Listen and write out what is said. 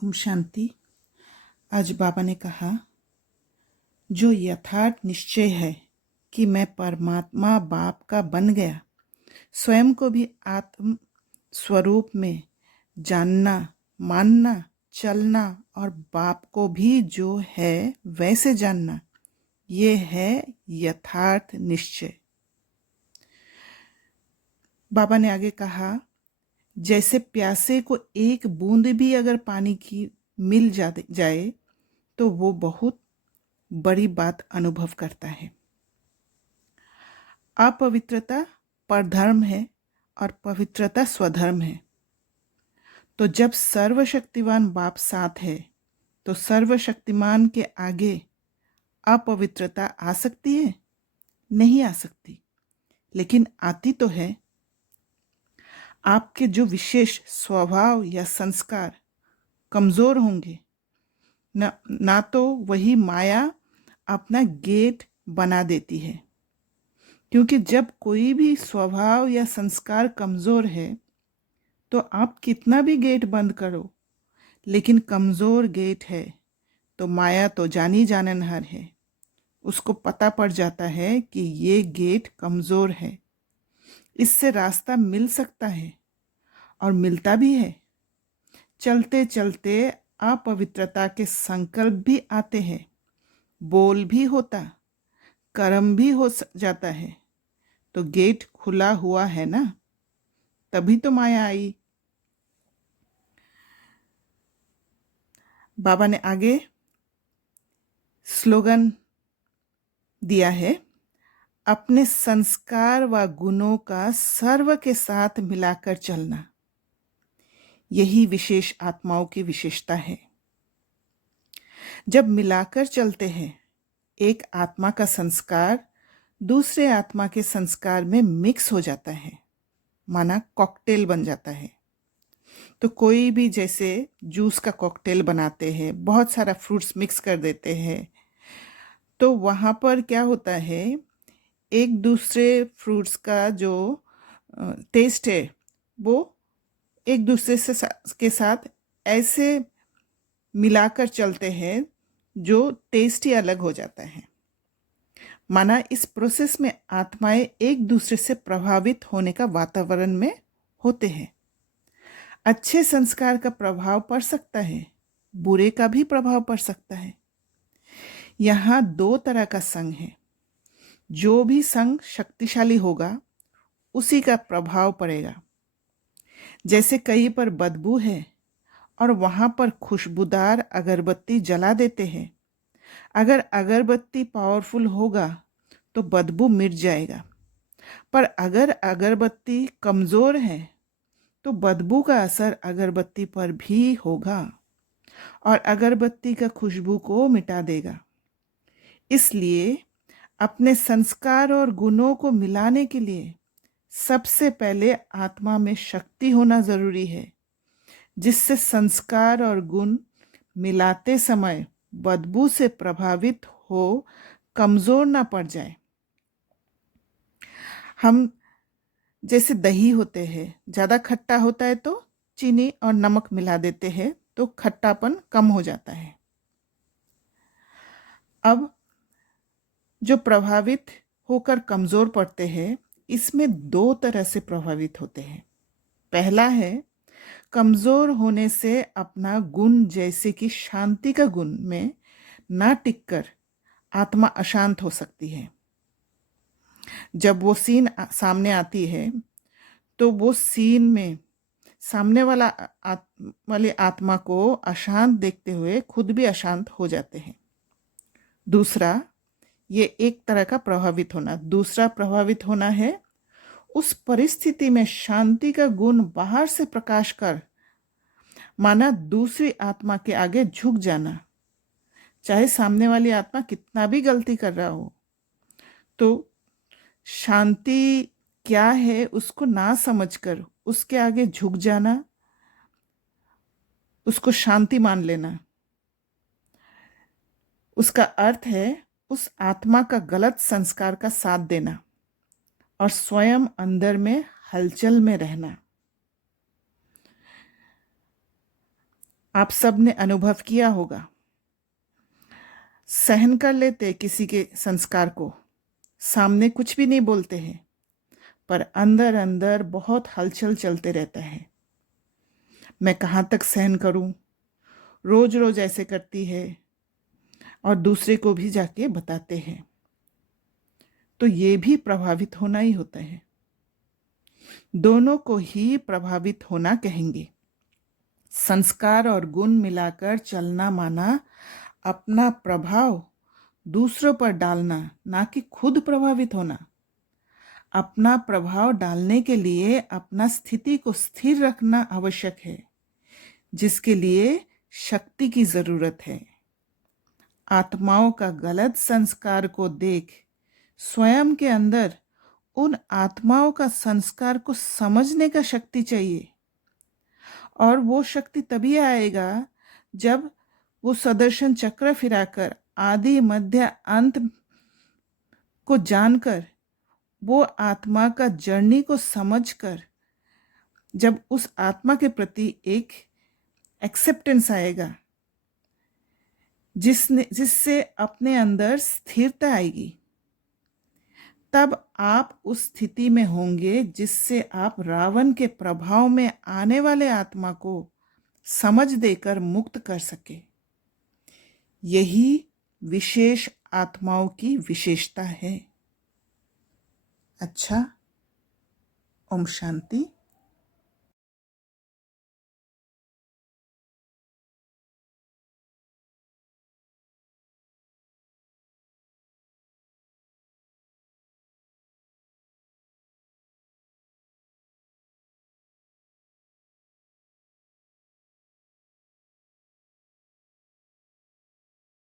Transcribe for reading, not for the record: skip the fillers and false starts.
ओम शांति। आज बाबा ने कहा, जो यथार्थ निश्चय है कि मैं परमात्मा बाप का बन गया, स्वयं को भी आत्म स्वरूप में जानना, मानना, चलना और बाप को भी जो है वैसे जानना, ये है यथार्थ निश्चय। बाबा ने आगे कहा, जैसे प्यासे को एक बूंद भी अगर पानी की मिल जाए तो वो बहुत बड़ी बात अनुभव करता है। अपवित्रता परधर्म है और पवित्रता स्वधर्म है। तो जब सर्वशक्तिवान बाप साथ है तो सर्वशक्तिमान के आगे अपवित्रता आ सकती है? नहीं आ सकती, लेकिन आती तो है। आपके जो विशेष स्वभाव या संस्कार कमजोर होंगे ना तो वही माया अपना गेट बना देती है, क्योंकि जब कोई भी स्वभाव या संस्कार कमजोर है तो आप कितना भी गेट बंद करो, लेकिन कमजोर गेट है तो माया तो जानी जाननहार है। उसको पता पड़ जाता है कि ये गेट कमजोर है, इससे रास्ता मिल सकता है और मिलता भी है। चलते चलते अपवित्रता के संकल्प भी आते हैं, बोल भी होता, कर्म भी हो जाता है, तो गेट खुला हुआ है ना, तभी तो माया आई। बाबा ने आगे स्लोगन दिया है, अपने संस्कार व गुणों का सर्व के साथ मिलाकर चलना, यही विशेष आत्माओं की विशेषता है। जब मिलाकर चलते हैं, एक आत्मा का संस्कार दूसरे आत्मा के संस्कार में मिक्स हो जाता है, माना कॉकटेल बन जाता है। तो कोई भी जैसे जूस का कॉकटेल बनाते हैं, बहुत सारा फ्रूट्स मिक्स कर देते हैं, तो वहाँ पर क्या होता है, एक दूसरे फ्रूट्स का जो टेस्ट है वो एक दूसरे के साथ ऐसे मिलाकर चलते हैं जो टेस्ट ही अलग हो जाता है। माना इस प्रोसेस में आत्माएं एक दूसरे से प्रभावित होने का वातावरण में होते हैं। अच्छे संस्कार का प्रभाव पड़ सकता है, बुरे का भी प्रभाव पड़ सकता है। यहाँ दो तरह का संग है। जो भी संग शक्तिशाली होगा उसी का प्रभाव पड़ेगा। जैसे कहीं पर बदबू है और वहां पर खुशबूदार अगरबत्ती जला देते हैं। अगर अगरबत्ती पावरफुल होगा तो बदबू मिट जाएगा, पर अगर अगरबत्ती कमजोर है तो बदबू का असर अगरबत्ती पर भी होगा और अगरबत्ती का खुशबू को मिटा देगा। इसलिए अपने संस्कार और गुणों को मिलाने के लिए सबसे पहले आत्मा में शक्ति होना जरूरी है, जिससे संस्कार और गुण मिलाते समय बदबू से प्रभावित हो कमजोर ना पड़ जाए। हम जैसे दही होते हैं, ज़्यादा खट्टा होता है तो चीनी और नमक मिला देते हैं तो खट्टापन कम हो जाता है। अब जो प्रभावित होकर कमजोर पड़ते हैं, इसमें दो तरह से प्रभावित होते हैं। पहला है, कमजोर होने से अपना गुण जैसे कि शांति का गुण में ना टिककर आत्मा अशांत हो सकती है। जब वो सीन सामने आती है तो वो सीन में सामने वाली आत्मा को अशांत देखते हुए खुद भी अशांत हो जाते हैं। दूसरा, ये एक तरह का प्रभावित होना। दूसरा प्रभावित होना है, उस परिस्थिति में शांति का गुण बाहर से प्रकाश कर माना दूसरी आत्मा के आगे झुक जाना, चाहे सामने वाली आत्मा कितना भी गलती कर रहा हो। तो शांति क्या है उसको ना समझकर उसके आगे झुक जाना, उसको शांति मान लेना, उसका अर्थ है उस आत्मा का गलत संस्कार का साथ देना और स्वयं अंदर में हलचल में रहना। आप सब ने अनुभव किया होगा, सहन कर लेते किसी के संस्कार को, सामने कुछ भी नहीं बोलते हैं, पर अंदर अंदर बहुत हलचल चलते रहता है। मैं कहाँ तक सहन करूं, रोज रोज ऐसे करती है, और दूसरे को भी जाके बताते हैं। तो ये भी प्रभावित होना ही होता है, दोनों को ही प्रभावित होना कहेंगे। संस्कार और गुण मिलाकर चलना माना अपना प्रभाव दूसरों पर डालना, ना कि खुद प्रभावित होना। अपना प्रभाव डालने के लिए अपना स्थिति को स्थिर रखना आवश्यक है, जिसके लिए शक्ति की जरूरत है। आत्माओं का गलत संस्कार को देख स्वयं के अंदर उन आत्माओं का संस्कार को समझने का शक्ति चाहिए, और वो शक्ति तभी आएगा जब वो सदर्शन चक्र फिराकर आदि मध्य अंत को जानकर, वो आत्मा का जर्नी को समझकर, जब उस आत्मा के प्रति एक एक्सेप्टेंस आएगा, जिससे अपने अंदर स्थिरता आएगी, तब आप उस स्थिति में होंगे जिससे आप रावण के प्रभाव में आने वाले आत्मा को समझ देकर मुक्त कर सके। यही विशेष आत्माओं की विशेषता है। अच्छा, ओम शांति।